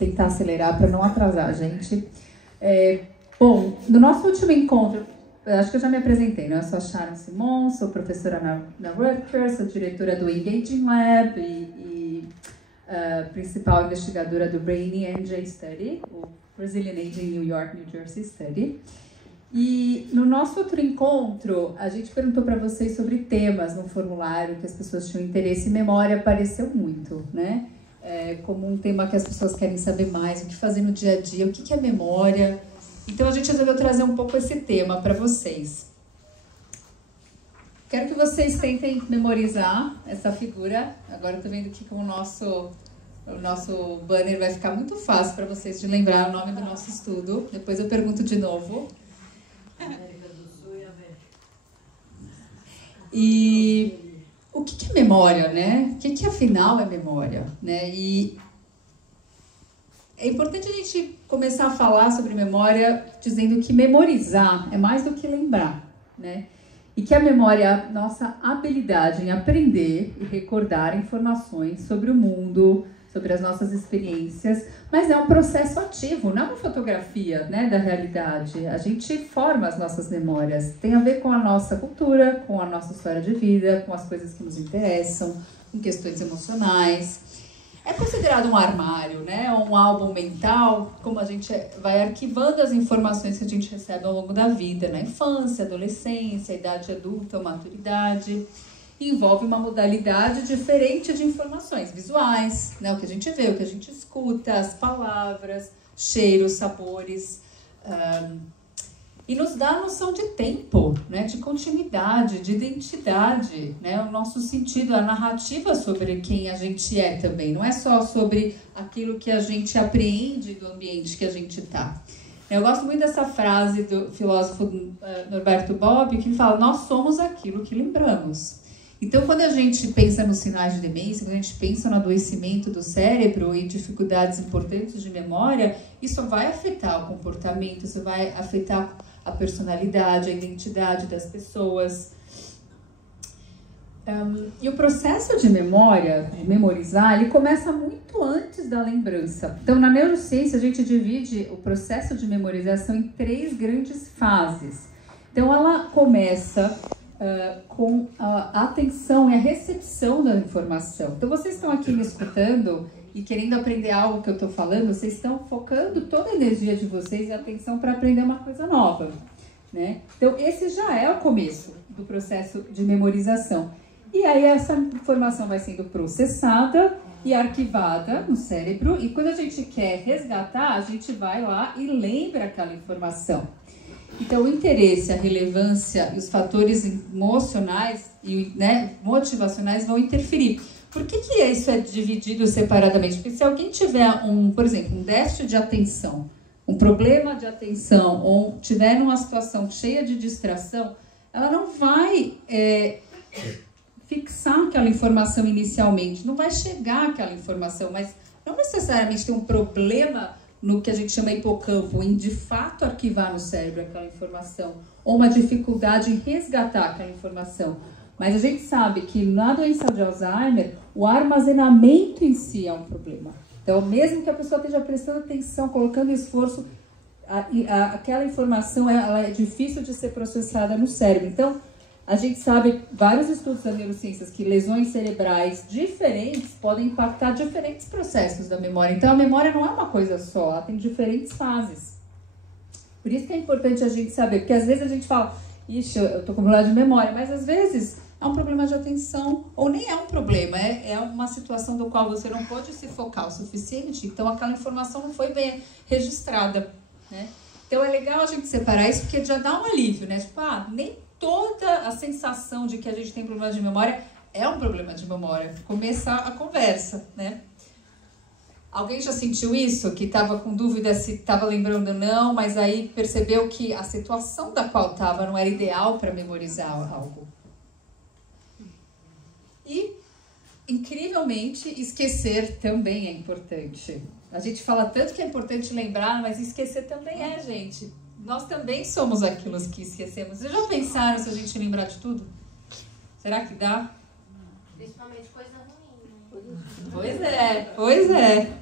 tentar acelerar para não atrasar a gente. Bom, no nosso último encontro, acho que eu já me apresentei, né? Eu sou a Sharon Simon, sou professora na Rutgers, sou diretora do Engaging Lab e principal investigadora do Brain NJ Study, o Brazilian Aging New York, New Jersey Study. E no nosso outro encontro, a gente perguntou para vocês sobre temas no formulário que as pessoas tinham interesse, e memória apareceu muito, né? Como um tema que as pessoas querem saber mais, o que fazer no dia a dia, o que é memória. Então a gente resolveu trazer um pouco esse tema para vocês. Quero que vocês tentem memorizar essa figura. Agora eu estou vendo aqui como o nosso banner vai ficar muito fácil para vocês de lembrar o nome do nosso estudo. Depois eu pergunto de novo. América do Sul e América. E o que é memória, né? O que afinal é memória, né? E é importante a gente começar a falar sobre memória dizendo que memorizar é mais do que lembrar, né? E que a memória é a nossa habilidade em aprender e recordar informações sobre o mundo, sobre as nossas experiências, mas é um processo ativo, não é uma fotografia, né, da realidade. A gente forma as nossas memórias, tem a ver com a nossa cultura, com a nossa história de vida, com as coisas que nos interessam, com questões emocionais. É considerado um armário, né, um álbum mental, como a gente vai arquivando as informações que a gente recebe ao longo da vida, na infância, adolescência, idade adulta, maturidade. Envolve uma modalidade diferente de informações visuais, né? O que a gente vê, o que a gente escuta, as palavras, cheiros, sabores, e nos dá a noção de tempo, né? De continuidade, de identidade, né? O nosso sentido, a narrativa sobre quem a gente é também, não é só sobre aquilo que a gente apreende do ambiente que a gente está. Eu gosto muito dessa frase do filósofo Norberto Bobbio, que fala: nós somos aquilo que lembramos. Então, quando a gente pensa nos sinais de demência, quando a gente pensa no adoecimento do cérebro e dificuldades importantes de memória, isso vai afetar o comportamento, isso vai afetar a personalidade, a identidade das pessoas. E o processo de memória, de memorizar, ele começa muito antes da lembrança. Então, na neurociência, a gente divide o processo de memorização em 3 grandes fases. Então, ela começa com a atenção e a recepção da informação. Então, vocês estão aqui me escutando e querendo aprender algo que eu estou falando, vocês estão focando toda a energia de vocês e atenção para aprender uma coisa nova, né? Então, esse já é o começo do processo de memorização. E aí, essa informação vai sendo processada e arquivada no cérebro, e quando a gente quer resgatar, a gente vai lá e lembra aquela informação. Então, o interesse, a relevância e os fatores emocionais e, né, motivacionais vão interferir. Por que isso é dividido separadamente? Porque se alguém tiver, por exemplo, um déficit de atenção, um problema de atenção, ou tiver numa situação cheia de distração, ela não vai fixar aquela informação inicialmente, não vai chegar àquela informação, mas não necessariamente tem um problema no que a gente chama hipocampo, em de fato arquivar no cérebro aquela informação, ou uma dificuldade em resgatar aquela informação. Mas a gente sabe que na doença de Alzheimer, o armazenamento em si é um problema. Então, mesmo que a pessoa esteja prestando atenção, colocando esforço, aquela informação ela é difícil de ser processada no cérebro. Então, a gente sabe, vários estudos das neurociências, que lesões cerebrais diferentes podem impactar diferentes processos da memória. Então, a memória não é uma coisa só, ela tem diferentes fases. Por isso que é importante a gente saber, porque às vezes a gente fala, ixi, eu tô com problema de memória, mas às vezes é um problema de atenção, ou nem é um problema, é uma situação do qual você não pode se focar o suficiente, então aquela informação não foi bem registrada, né? Então, é legal a gente separar isso, porque já dá um alívio, né? Tipo, nem toda a sensação de que a gente tem problema de memória é um problema de memória. Começar a conversa, né? Alguém já sentiu isso? Que estava com dúvida se estava lembrando ou não, mas aí percebeu que a situação da qual estava não era ideal para memorizar algo. E, incrivelmente, esquecer também é importante. A gente fala tanto que é importante lembrar, mas esquecer também é, gente. Nós também somos aquilo que esquecemos. Vocês já pensaram se a gente lembrar de tudo? Será que dá? Principalmente coisa ruim, né? Pois é.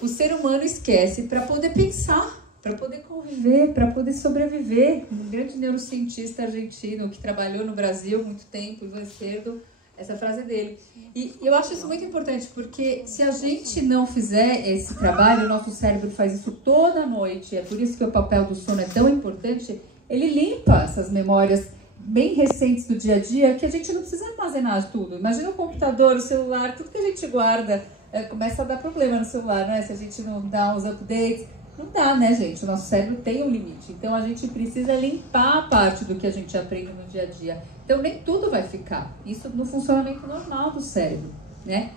o ser humano esquece para poder pensar, para poder conviver, para poder sobreviver. Um grande neurocientista argentino que trabalhou no Brasil há muito tempo, Ivan Esquerdo, essa frase é dele. E eu acho isso muito importante, porque se a gente não fizer esse trabalho, o nosso cérebro faz isso toda noite, é por isso que o papel do sono é tão importante, ele limpa essas memórias bem recentes do dia a dia, que a gente não precisa armazenar tudo. Imagina o computador, o celular, tudo que a gente guarda, começa a dar problema no celular, né? Se a gente não dá os updates. Não dá, né, gente? O nosso cérebro tem um limite. Então, a gente precisa limpar a parte do que a gente aprende no dia a dia. Então, nem tudo vai ficar. Isso no funcionamento normal do cérebro, né?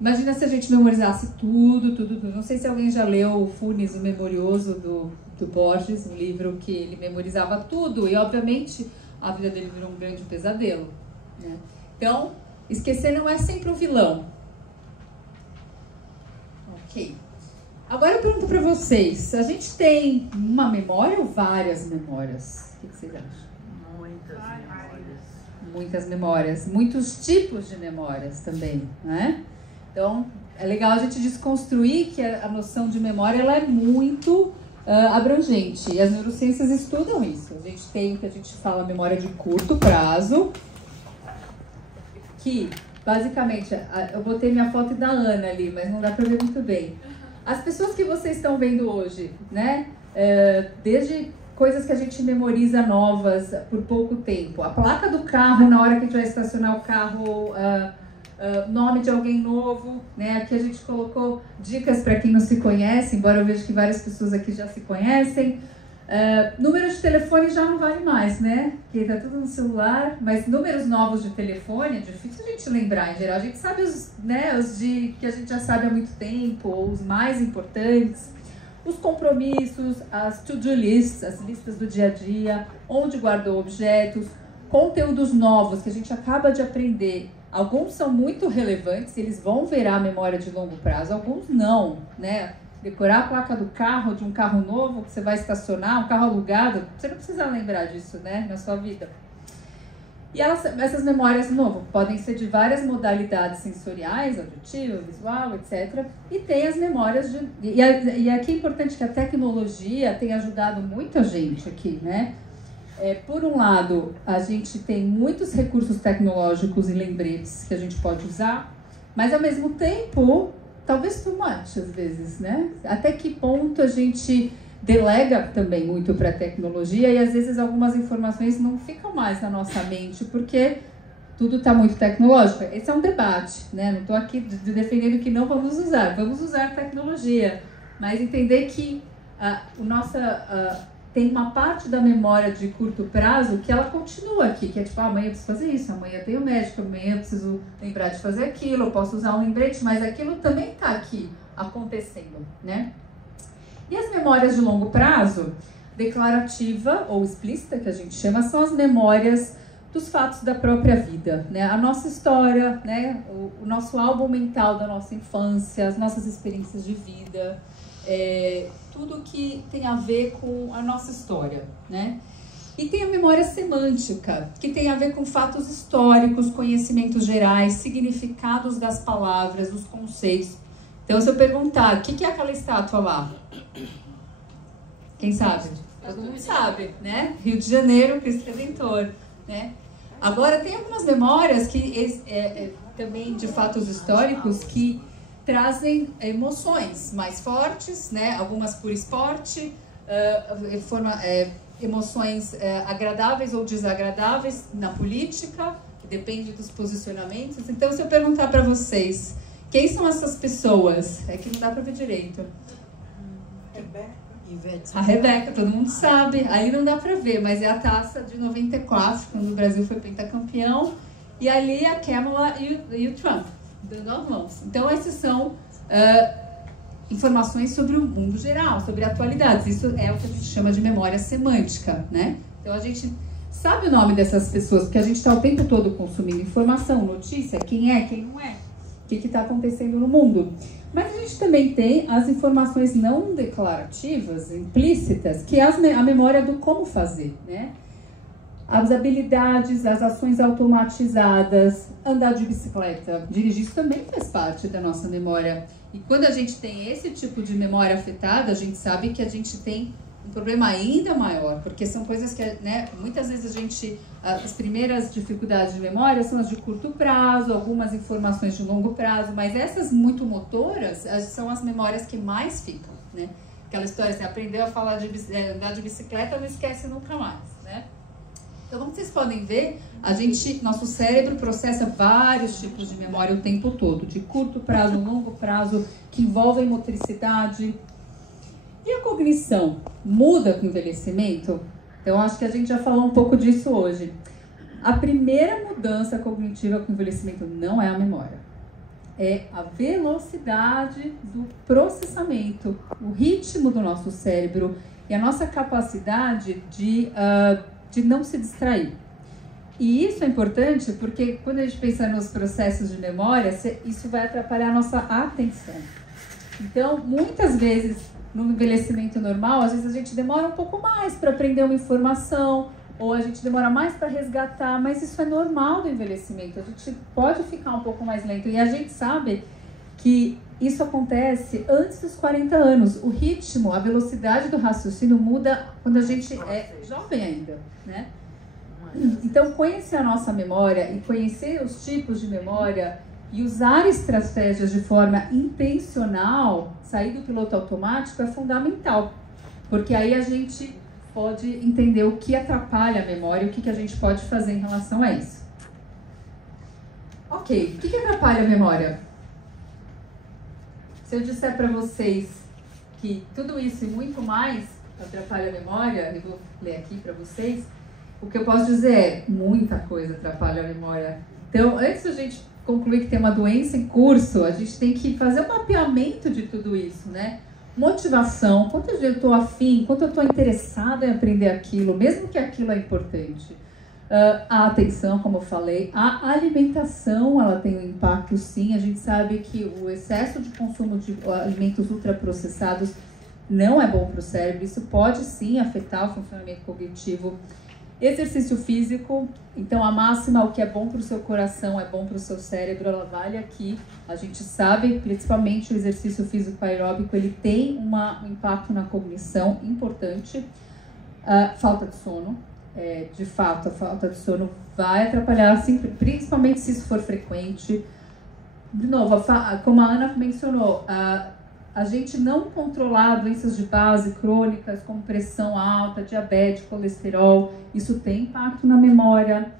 Imagina se a gente memorizasse tudo. Não sei se alguém já leu o Funes, o Memorioso, do Borges, um livro que ele memorizava tudo. E, obviamente, a vida dele virou um grande pesadelo, né? Então, esquecer não é sempre o vilão. Ok. Agora eu pergunto para vocês, a gente tem uma memória ou várias memórias? O que vocês acham? Muitas memórias. Muitas memórias, muitos tipos de memórias também, né? Então, é legal a gente desconstruir que a noção de memória ela é muito abrangente. E as neurociências estudam isso. A gente tem o que a gente fala memória de curto prazo, que basicamente, eu botei minha foto da Ana ali, mas não dá para ver muito bem. As pessoas que vocês estão vendo hoje, né? Desde coisas que a gente memoriza novas por pouco tempo. A placa do carro, na hora que a gente vai estacionar o carro, nome de alguém novo, né? Aqui a gente colocou dicas para quem não se conhece, embora eu veja que várias pessoas aqui já se conhecem. Número de telefone já não vale mais, né? Porque tá tudo no celular, mas números novos de telefone é difícil a gente lembrar em geral. A gente sabe os que a gente já sabe há muito tempo, ou os mais importantes, os compromissos, as to-do lists, as listas do dia a dia, onde guardou objetos, conteúdos novos que a gente acaba de aprender. Alguns são muito relevantes, eles vão virar memória de longo prazo, alguns não, né? Decorar a placa do carro, de um carro novo que você vai estacionar, um carro alugado, você não precisa lembrar disso, né, na sua vida. E essas memórias, de novo, podem ser de várias modalidades sensoriais, auditivo, visual, etc. E tem as memórias e aqui é importante que a tecnologia tenha ajudado muito a gente aqui, né? Por um lado, a gente tem muitos recursos tecnológicos e lembretes que a gente pode usar, mas ao mesmo tempo, talvez too much, às vezes, né? Até que ponto a gente delega também muito para a tecnologia e às vezes algumas informações não ficam mais na nossa mente porque tudo está muito tecnológico. Esse é um debate, né? Não estou aqui defendendo que não vamos usar tecnologia, mas entender que tem uma parte da memória de curto prazo que ela continua aqui, que é tipo, amanhã eu preciso fazer isso, amanhã tem o médico, amanhã eu preciso lembrar de fazer aquilo, eu posso usar um lembrete, mas aquilo também está aqui acontecendo, né? E as memórias de longo prazo, declarativa ou explícita, que a gente chama, são as memórias dos fatos da própria vida, né? A nossa história, né? O nosso álbum mental da nossa infância, as nossas experiências de vida, tudo que tem a ver com a nossa história, né? E tem a memória semântica, que tem a ver com fatos históricos, conhecimentos gerais, significados das palavras, dos conceitos. Então, se eu perguntar, o que é aquela estátua lá? Quem sabe? Todo mundo sabe, né? Rio de Janeiro, Cristo Redentor, né? Agora, tem algumas memórias que também de fatos históricos que trazem emoções mais fortes, né? Algumas por esporte, emoções agradáveis ou desagradáveis na política, que depende dos posicionamentos. Então, se eu perguntar para vocês, quem são essas pessoas? É que não dá para ver direito. A Rebeca, todo mundo sabe. Ali não dá para ver, mas é a taça de 94, quando o Brasil foi pentacampeão. E ali a Kamala e o Trump, dando as mãos. Então, essas são informações sobre o mundo geral, sobre atualidades. Isso é o que a gente chama de memória semântica, né? Então, a gente sabe o nome dessas pessoas, porque a gente está o tempo todo consumindo informação, notícia, quem é, quem não é, o que está acontecendo no mundo. Mas a gente também tem as informações não declarativas, implícitas, que é a memória do como fazer, né? As habilidades, as ações automatizadas, andar de bicicleta, dirigir, isso também faz parte da nossa memória. E quando a gente tem esse tipo de memória afetada, a gente sabe que a gente tem um problema ainda maior, porque são coisas que, né, muitas vezes as primeiras dificuldades de memória são as de curto prazo, algumas informações de longo prazo, mas essas muito motoras são as memórias que mais ficam, né? Aquela história, você aprendeu a falar andar de bicicleta, não esquece nunca mais, né? Então, como vocês podem ver, nosso cérebro processa vários tipos de memória o tempo todo, de curto prazo, longo prazo, que envolvem motricidade. E a cognição muda com o envelhecimento? Então, acho que a gente já falou um pouco disso hoje. A primeira mudança cognitiva com o envelhecimento não é a memória. É a velocidade do processamento, o ritmo do nosso cérebro e a nossa capacidade de não se distrair. E isso é importante porque quando a gente pensa nos processos de memória, isso vai atrapalhar a nossa atenção. Então, muitas vezes, no envelhecimento normal, às vezes a gente demora um pouco mais para aprender uma informação, ou a gente demora mais para resgatar, mas isso é normal do envelhecimento, a gente pode ficar um pouco mais lento. E a gente sabe que isso acontece antes dos 40 anos. O ritmo, a velocidade do raciocínio muda quando a gente é jovem ainda, né? Então, conhecer a nossa memória e conhecer os tipos de memória e usar estratégias de forma intencional, sair do piloto automático, é fundamental. Porque aí a gente pode entender o que atrapalha a memória e o que a gente pode fazer em relação a isso. Ok, o que atrapalha a memória? Se eu disser para vocês que tudo isso e muito mais atrapalha a memória, eu vou ler aqui para vocês, o que eu posso dizer é muita coisa atrapalha a memória. Então, antes da gente concluir que tem uma doença em curso, a gente tem que fazer um mapeamento de tudo isso, né? Motivação, quanto eu estou afim, quanto eu estou interessada em aprender aquilo, mesmo que aquilo é importante. A atenção, como eu falei, a alimentação, ela tem um impacto sim. A gente sabe que o excesso de consumo de alimentos ultraprocessados não é bom para o cérebro, isso pode sim afetar o funcionamento cognitivo. Exercício físico, então a máxima, o que é bom para o seu coração é bom para o seu cérebro, ela vale aqui. A gente sabe, principalmente o exercício físico aeróbico, ele tem um impacto na cognição importante. Falta de sono, de fato, a falta de sono vai atrapalhar, assim, principalmente se isso for frequente. De novo, como a Ana mencionou, a gente não controlar doenças de base crônicas como pressão alta, diabetes, colesterol, isso tem impacto na memória.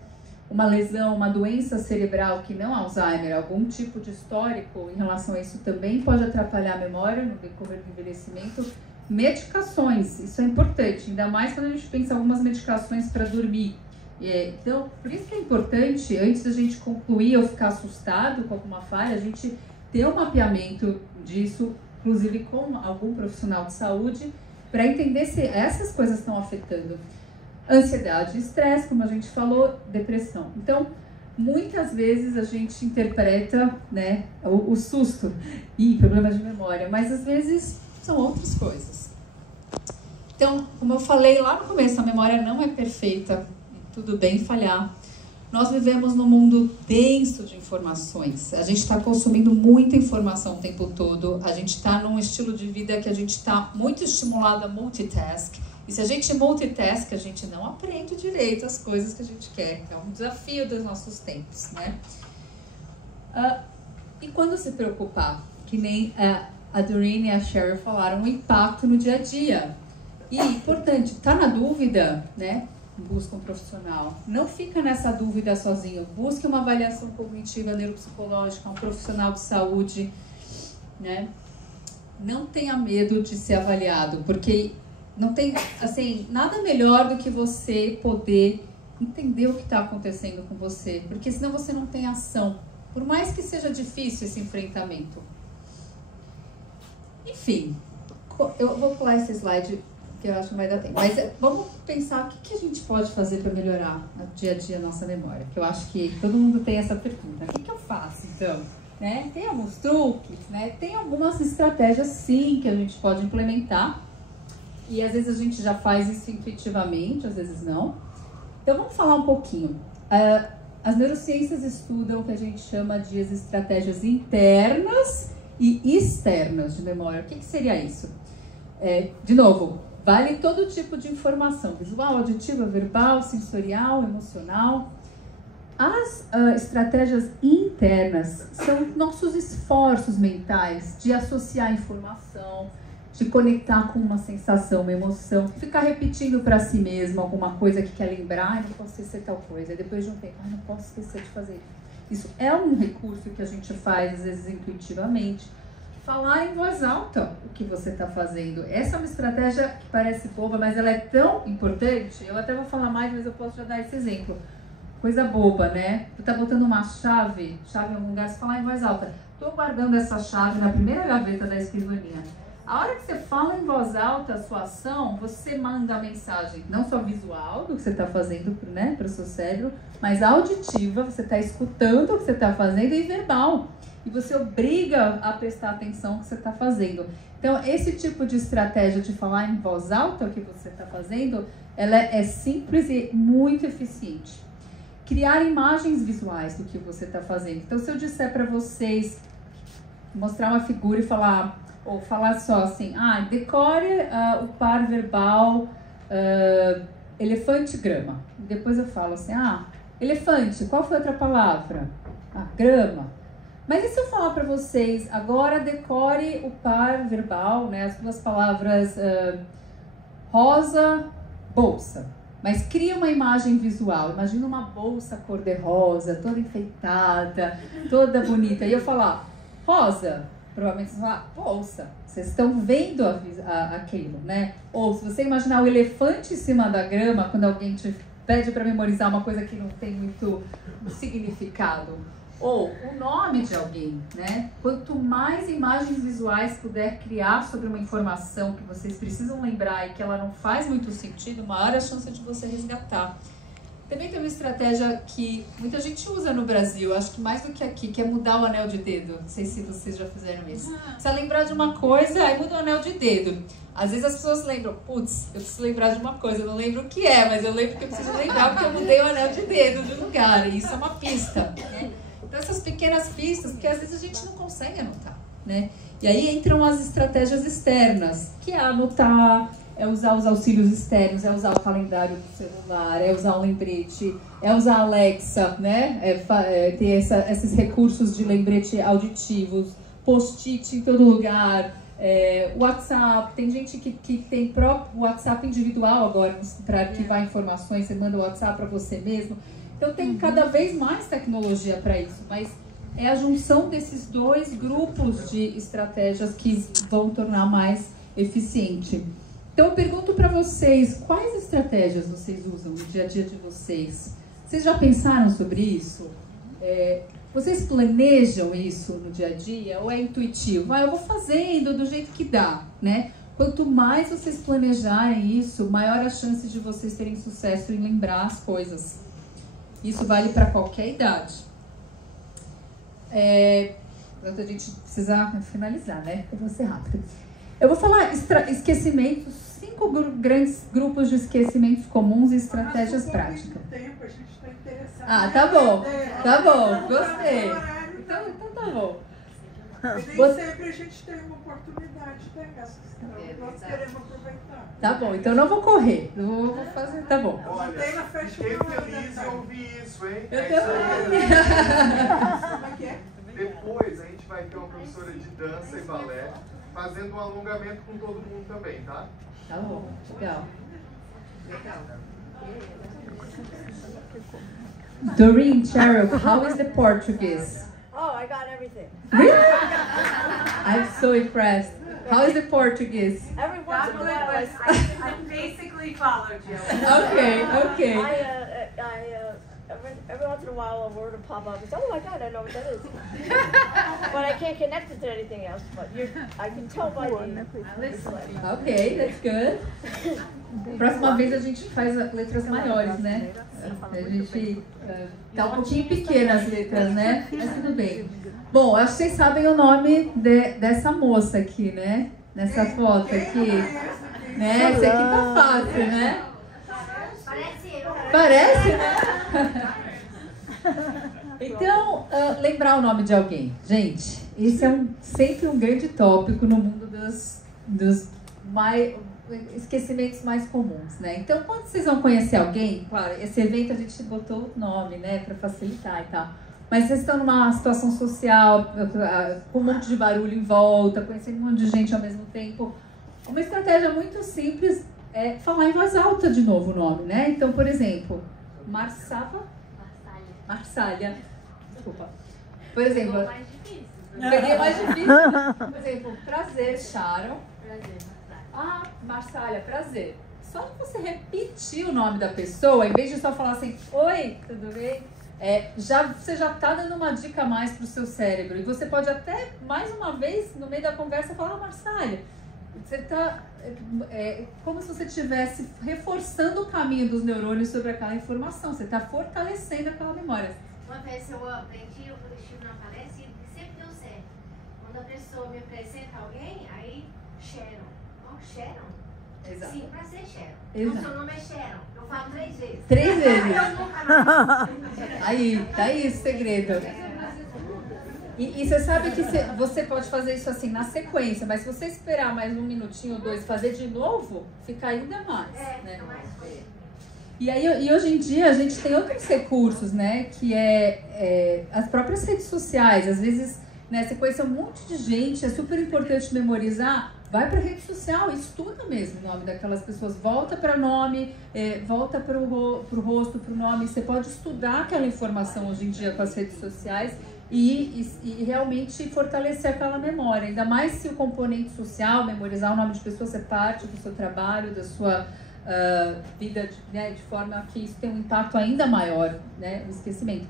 Uma lesão, uma doença cerebral que não Alzheimer, algum tipo de histórico em relação a isso também pode atrapalhar a memória no decorrer do envelhecimento. Medicações, isso é importante, ainda mais quando a gente pensa em algumas medicações para dormir. Então, por isso que é importante, antes da gente concluir ou ficar assustado com alguma falha, a gente ter um mapeamento disso, inclusive com algum profissional de saúde, para entender se essas coisas estão afetando. Ansiedade, estresse, como a gente falou, depressão. Então, muitas vezes a gente interpreta, né, o susto e problemas de memória, mas às vezes são outras coisas. Então, como eu falei lá no começo, a memória não é perfeita, tudo bem falhar. Nós vivemos num mundo denso de informações. A gente está consumindo muita informação o tempo todo. A gente está num estilo de vida que a gente está muito estimulado a multitask. E se a gente multitask, a gente não aprende direito as coisas que a gente quer. É um desafio dos nossos tempos, né? E quando se preocupar? Que nem a Doreen e a Cheryl falaram, o impacto no dia a dia. E importante, tá na dúvida, né? Busca um profissional. Não fica nessa dúvida sozinho. Busque uma avaliação cognitiva, neuropsicológica, um profissional de saúde, né? Não tenha medo de ser avaliado, porque não tem, assim, nada melhor do que você poder entender o que está acontecendo com você, porque senão você não tem ação, por mais que seja difícil esse enfrentamento. Enfim, eu vou pular esse slide, que eu acho que não vai dar tempo. Mas vamos pensar o que a gente pode fazer para melhorar no dia a dia a nossa memória. Que eu acho que todo mundo tem essa pergunta. O que eu faço, então? Né? Tem alguns truques, né? Tem algumas estratégias, sim, que a gente pode implementar. E às vezes a gente já faz isso intuitivamente, às vezes não. Então vamos falar um pouquinho. As neurociências estudam o que a gente chama de as estratégias internas e externas de memória. O que seria isso? De novo, vale todo tipo de informação, visual, auditiva, verbal, sensorial, emocional. As estratégias internas são nossos esforços mentais de associar informação, de conectar com uma sensação, uma emoção, ficar repetindo para si mesmo alguma coisa que quer lembrar, não posso esquecer tal coisa, e depois de um tempo, não posso esquecer de fazer isso. É um recurso que a gente faz, às vezes, intuitivamente. Falar em voz alta o que você está fazendo. Essa é uma estratégia que parece boba, mas ela é tão importante. Eu até vou falar mais, mas eu posso já dar esse exemplo. Coisa boba, né? Tu tá botando uma chave em algum lugar, você falar em voz alta. Tô guardando essa chave na primeira gaveta da escrivaninha. A hora que você fala em voz alta a sua ação, você manda a mensagem, não só visual do que você está fazendo, né, para o seu cérebro, mas auditiva, você está escutando o que você está fazendo, e verbal. E você obriga a prestar atenção no que você está fazendo. Então, esse tipo de estratégia de falar em voz alta o que você está fazendo, ela é simples e muito eficiente. Criar imagens visuais do que você está fazendo. Então, se eu disser para vocês, mostrar uma figura e falar... Ou falar só assim, decore o par verbal elefante, grama. Depois eu falo assim, elefante, qual foi a outra palavra? Grama. Mas e se eu falar para vocês, agora decore o par verbal, né, as duas palavras rosa, bolsa. Mas cria uma imagem visual, imagina uma bolsa cor-de-rosa, toda enfeitada, toda bonita. E eu falar, rosa. Provavelmente vocês vão falar, bolsa, vocês estão vendo aquilo, né? Ou se você imaginar o elefante em cima da grama, quando alguém te pede para memorizar uma coisa que não tem muito significado. Ou o nome de alguém, né? Quanto mais imagens visuais puder criar sobre uma informação que vocês precisam lembrar e que ela não faz muito sentido, maior a chance de você resgatar. Também tem uma estratégia que muita gente usa no Brasil, acho que mais do que aqui, que é mudar o anel de dedo. Não sei se vocês já fizeram isso. Você lembrar de uma coisa, aí muda o anel de dedo. Às vezes as pessoas lembram, putz, eu preciso lembrar de uma coisa, eu não lembro o que é, mas eu lembro que eu preciso lembrar porque eu mudei o anel de dedo de lugar. E isso é uma pista, né? Então essas pequenas pistas, porque às vezes a gente não consegue anotar, né? E aí entram as estratégias externas, que é anotar, é usar os auxílios externos, é usar o calendário do celular, é usar o lembrete, é usar a Alexa, né? Ter esses recursos de lembrete auditivos, post-it em todo lugar, WhatsApp. Tem gente que tem próprio WhatsApp individual agora para arquivar informações, você manda o WhatsApp para você mesmo. Então tem cada vez mais tecnologia para isso, mas é a junção desses dois grupos de estratégias que vão tornar mais eficiente. Então eu pergunto para vocês, quais estratégias vocês usam no dia a dia de vocês? Vocês já pensaram sobre isso? Vocês planejam isso no dia a dia ou é intuitivo? Eu vou fazendo do jeito que dá, né? Quanto mais vocês planejarem isso, maior a chance de vocês terem sucesso em lembrar as coisas. Isso vale para qualquer idade. Então a gente precisa finalizar, né? Eu vou ser rápida. Eu vou falar esquecimentos, 5 grandes grupos de esquecimentos comuns e estratégias práticas. Tempo, a gente está interessado. Tá bom, gostei. Então tá bom. Nem sempre a gente tem uma oportunidade de pegar essa questão. Nós queremos aproveitar. Tá bom, então não vou correr. Não vou fazer, tá bom. Olha, fiquei feliz em ouvir isso, hein? Eu também. Como é que é? Depois a gente vai ter uma professora de dança e balé fazendo um alongamento com todo mundo também, tá? Tá bom, legal. Doreen, Cheryl, how is the Portuguese? Oh, I got everything. Really? I'm so impressed. How is the Portuguese? Every once in a while, I basically followed you. Okay. every once in a while, a word will pop up. It's, oh my God, I know what that is. But I can't connect it to anything else. But I can tell by the. Ok, that's good. Próxima vez a gente faz letras maiores, né? A gente tá um pouquinho pequena as letras, né? Mas tudo bem. Bom, acho que vocês sabem o nome dessa moça aqui, né? Nessa foto aqui. Né? Esse aqui tá fácil, né? Parece, né? Então, lembrar o nome de alguém. Gente, esse é sempre um grande tópico no mundo dos esquecimentos mais comuns, né? Então, quando vocês vão conhecer alguém, claro, esse evento a gente botou o nome, né, para facilitar e tal. Mas vocês estão numa situação social, com um monte de barulho em volta, conhecendo um monte de gente ao mesmo tempo. Uma estratégia muito simples é falar em voz alta de novo o nome, né? Então, por exemplo, Marsália. Desculpa. Por exemplo... Ficou mais difícil. Seria mais difícil. Por exemplo, prazer, Sharon. Prazer, Ah, Marsália, prazer. Só que você repetir o nome da pessoa, em vez de só falar assim, oi, tudo bem? Você já está dando uma dica a mais para o seu cérebro. E você pode até, mais uma vez, no meio da conversa, falar, Marsália. Você está... como se você estivesse reforçando o caminho dos neurônios sobre aquela informação. Você está fortalecendo aquela memória. Uma vez eu aprendi, o coletivo não aparece e sempre deu certo. Quando a pessoa me apresenta alguém, aí Sharon. Oh, Sharon? Exato. Sim, prazer, Sharon. Exato. Então, seu nome é Sharon. Eu falo 3 vezes. 3 vezes. Eu nunca mais. Aí, tá aí o segredo. E você sabe que você pode fazer isso assim na sequência, mas se você esperar mais 1 minutinho ou 2 e fazer de novo, fica ainda mais. Né? Fica mais coisa. E hoje em dia a gente tem outros recursos, né? Que as próprias redes sociais. Às vezes, né, você conhece um monte de gente, é super importante memorizar. Vai para a rede social, estuda mesmo o nome daquelas pessoas, volta para nome, volta para o rosto, para o nome. Você pode estudar aquela informação hoje em dia com as redes sociais e realmente fortalecer aquela memória. Ainda mais se o componente social, memorizar o nome de pessoas, é parte do seu trabalho, da sua vida, né, de forma que isso tem um impacto ainda maior, né, o esquecimento.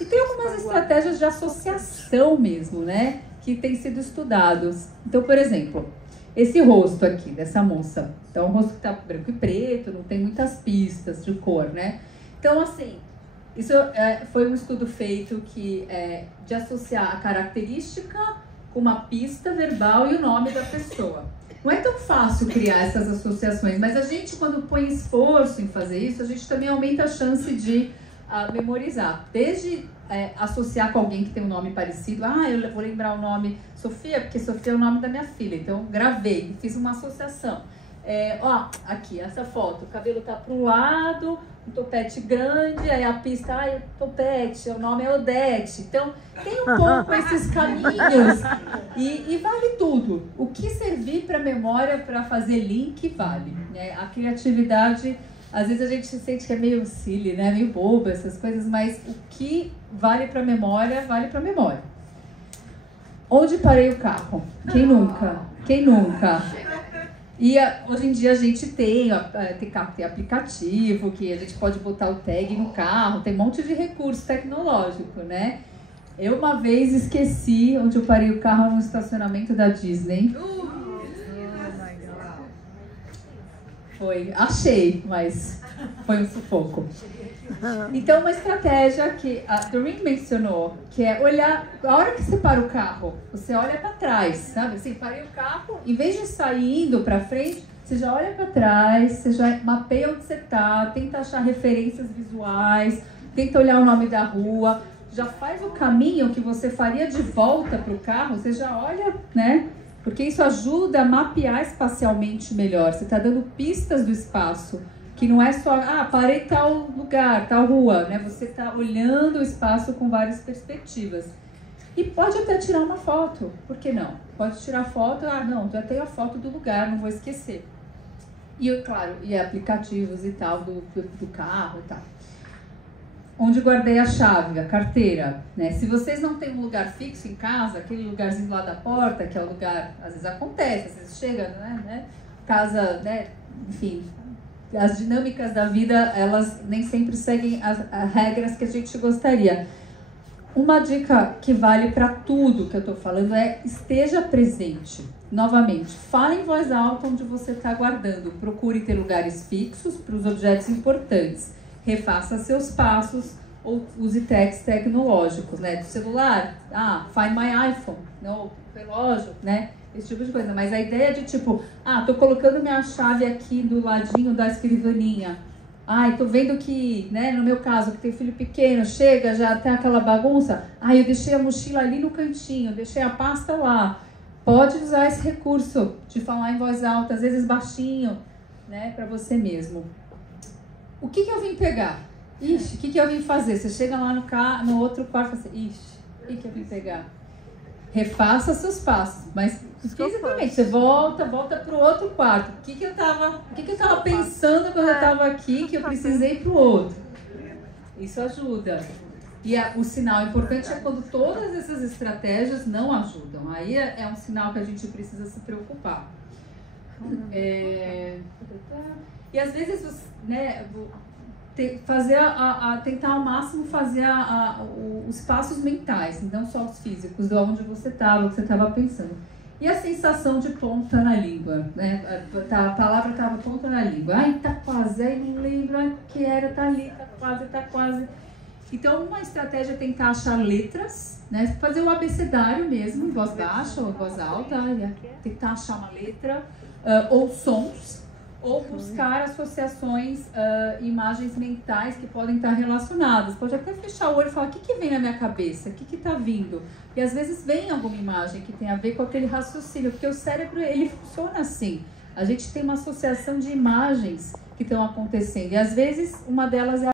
E tem algumas estratégias de associação mesmo, né, que têm sido estudados. Então, por exemplo, esse rosto aqui dessa moça, então o rosto que tá branco e preto, não tem muitas pistas de cor, né? Então, assim, isso foi um estudo feito de associar a característica com uma pista verbal e o nome da pessoa. Não é tão fácil criar essas associações, mas a gente, quando põe esforço em fazer isso, a gente também aumenta a chance de memorizar. Desde associar com alguém que tem um nome parecido. Eu vou lembrar o nome Sofia, porque Sofia é o nome da minha filha. Então, gravei, fiz uma associação. Aqui, essa foto. O cabelo tá para um lado, um topete grande, aí a pista, topete, o nome é Odete. Então, tem um pouco esses caminhos e vale tudo. O que servir para a memória para fazer link, vale. Né? A criatividade, às vezes a gente se sente que é meio silly, né? Meio boba, essas coisas, mas o que vale para a memória, vale para a memória. Onde parei o carro? Quem nunca? Quem nunca? E hoje em dia a gente tem aplicativo, que a gente pode botar o tag no carro, tem um monte de recurso tecnológico, né? Eu uma vez esqueci onde eu parei o carro no estacionamento da Disney. Achei, mas foi um sufoco. Então, uma estratégia que a Doreen mencionou, que é olhar, a hora que você para o carro, você olha para trás, sabe? Assim, parei o carro, em vez de sair indo para frente, você já olha para trás, você já mapeia onde você tá, tenta achar referências visuais, tenta olhar o nome da rua, já faz o caminho que você faria de volta para o carro, você já olha, né? Porque isso ajuda a mapear espacialmente melhor. Você está dando pistas do espaço, que não é só, parei tal lugar, tal rua, né? Você está olhando o espaço com várias perspectivas. E pode até tirar uma foto, por que não? Pode tirar foto, não, já tenho a foto do lugar, não vou esquecer. E, claro, aplicativos e tal, do carro e tal. Onde guardei a chave, a carteira, né? Se vocês não têm um lugar fixo em casa, aquele lugarzinho lá da porta, que é o lugar, às vezes acontece, às vezes chega, né? Casa, né? Enfim, as dinâmicas da vida, elas nem sempre seguem as regras que a gente gostaria. Uma dica que vale para tudo que eu estou falando é esteja presente. Novamente, fale em voz alta onde você está guardando. Procure ter lugares fixos para os objetos importantes. Refaça seus passos ou use tags tecnológicos, né? Do celular, find my iPhone, não, relógio, né? Esse tipo de coisa. Mas a ideia de tipo, tô colocando minha chave aqui do ladinho da escrivaninha. Ai, tô vendo que, né, no meu caso, que tem filho pequeno, chega, já tem aquela bagunça. Ai, eu deixei a mochila ali no cantinho, deixei a pasta lá. Pode usar esse recurso de falar em voz alta, às vezes baixinho, né, para você mesmo. O que eu vim pegar? Ixi, o que eu vim fazer? Você chega lá no outro quarto e fala assim, ixi, o que eu vim pegar? Refaça seus passos, mas fisicamente, você volta para o outro quarto. O que eu tava pensando quando eu estava aqui que eu precisei ir para o outro? Isso ajuda. E o sinal importante é quando todas essas estratégias não ajudam. Aí é um sinal que a gente precisa se preocupar. E às vezes, né, tentar ao máximo fazer os passos mentais, não só os físicos, de onde você estava, o que você estava pensando. E a sensação de ponta na língua, né? A palavra estava ponta na língua. Ai, tá quase, ai, não lembro, ai, o que era, tá ali, tá quase. Então, uma estratégia é tentar achar letras, né? Fazer o abecedário mesmo, em voz baixa ou em voz alta, tentar achar uma letra, ou sons, ou buscar associações, imagens mentais que podem estar relacionadas. Pode até fechar o olho e falar, o que vem na minha cabeça? O que está vindo? E às vezes vem alguma imagem que tem a ver com aquele raciocínio, porque o cérebro, ele funciona assim. A gente tem uma associação de imagens que estão acontecendo, e às vezes uma delas é